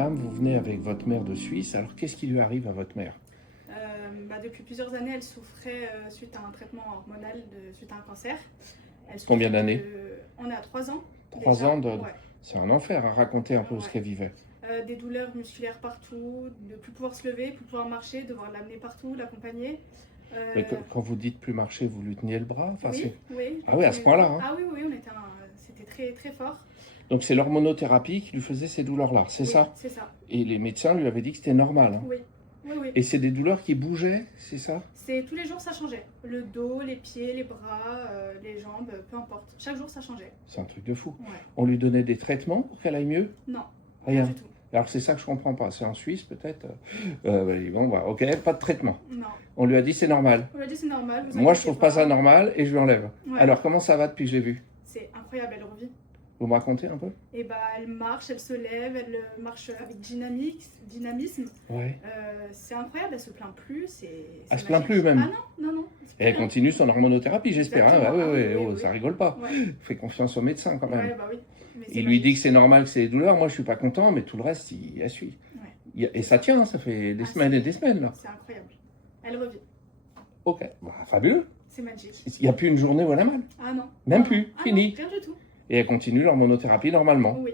Madame, vous venez avec votre mère de Suisse. Alors, qu'est-ce qui lui arrive à votre mère? Depuis plusieurs années, elle souffrait suite à un traitement hormonal, suite à un cancer. Combien d'années? On est à 3 ans. 3 ans de... Ouais. C'est un enfer à raconter un peu Ouais. ce qu'elle vivait. Des douleurs musculaires partout, de ne plus pouvoir se lever, plus pouvoir marcher, devoir l'amener partout, l'accompagner. Mais quand vous dites plus marcher, vous lui teniez le bras? Enfin, Oui, oui. Ah oui, à ce point-là, hein. Ah oui, oui, c'était très, très fort. Donc c'est l'hormonothérapie qui lui faisait ces douleurs-là, c'est Oui, ça? c'est ça. Et les médecins lui avaient dit que c'était normal, hein. Oui, oui, oui. Et c'est des douleurs qui bougeaient, c'est ça? Tous les jours ça changeait. Le dos, les pieds, les bras, les jambes, peu importe. Chaque jour ça changeait. C'est un truc de fou. Ouais. On lui donnait des traitements pour qu'elle aille mieux? Non, Rien. du tout. Alors c'est ça que je comprends pas. C'est en Suisse peut-être? Bon, bah, ok, pas de traitement. Non. On lui a dit c'est normal. On lui a dit c'est normal. Moi je trouve pas ça normal et je lui enlève. Ouais. Alors comment ça va depuis que je l'ai vue? C'est incroyable, elle revit. Vous me racontez un peu? Et elle marche, elle se lève, elle marche avec dynamisme. Ouais. C'est incroyable, elle se plaint plus. Elle se plaint plus même? Ah non, non. Et elle continue son hormonothérapie, j'espère. Hein? Exactement. Oui, ça rigole pas. Ouais. Fais confiance au médecin quand même. Ouais, bah oui. Mais Il lui dit que c'est normal, que c'est des douleurs. Moi je suis pas content, mais tout le reste il suit. Ouais. Et ça tient, ça fait des semaines et des semaines là. C'est incroyable. Elle revit. Ok, bah, fabuleux. C'est magique. Il n'y a plus une journée où elle a mal. Ah non. Même Ah, plus, non. Ah, fini. Non, rien du tout. Et elle continue l'hormonothérapie normalement. Oui.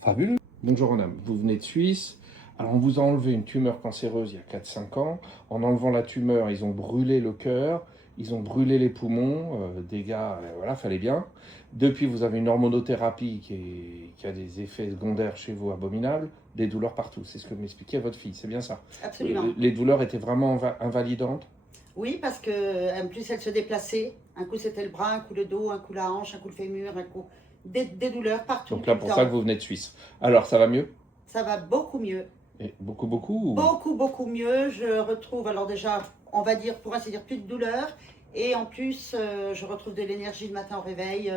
Fabuleux. Bonjour madame, vous venez de Suisse. Alors on vous a enlevé une tumeur cancéreuse il y a 4-5 ans. En enlevant la tumeur, ils ont brûlé le cœur, ils ont brûlé les poumons, dégâts, voilà, fallait bien. Depuis, vous avez une hormonothérapie qui a des effets secondaires chez vous abominables, des douleurs partout. C'est ce que m'expliquait votre fille, c'est bien ça? Absolument. Les douleurs étaient vraiment invalidantes? Oui, parce que en plus elle se déplaçait. Un coup c'était le bras, un coup le dos, un coup la hanche, un coup le fémur, un coup des douleurs partout. Donc là, pour ça que vous venez de Suisse. Alors, ça va mieux? Ça va beaucoup mieux. Et beaucoup ou... Beaucoup mieux. Je retrouve alors déjà, on va dire pour ainsi dire, plus de douleur. Et en plus, je retrouve de l'énergie le matin au réveil.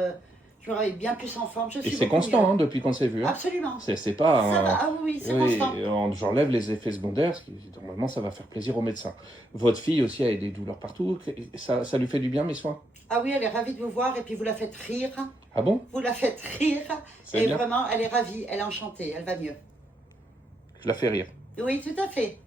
Je me réveille bien plus en forme. Et c'est constant hein, depuis qu'on s'est vu. Hein. Absolument. C'est pas. Ça va, ah oui, c'est constant. J'enlève les effets secondaires, normalement ça va faire plaisir aux médecins. Votre fille aussi a des douleurs partout. Ça lui fait du bien mes soins? Ah oui, elle est ravie de vous voir et puis vous la faites rire. Ah bon? Vous la faites rire. Et bien. vraiment, elle est ravie, elle est enchantée, elle va mieux. Je la fais rire. Oui, tout à fait.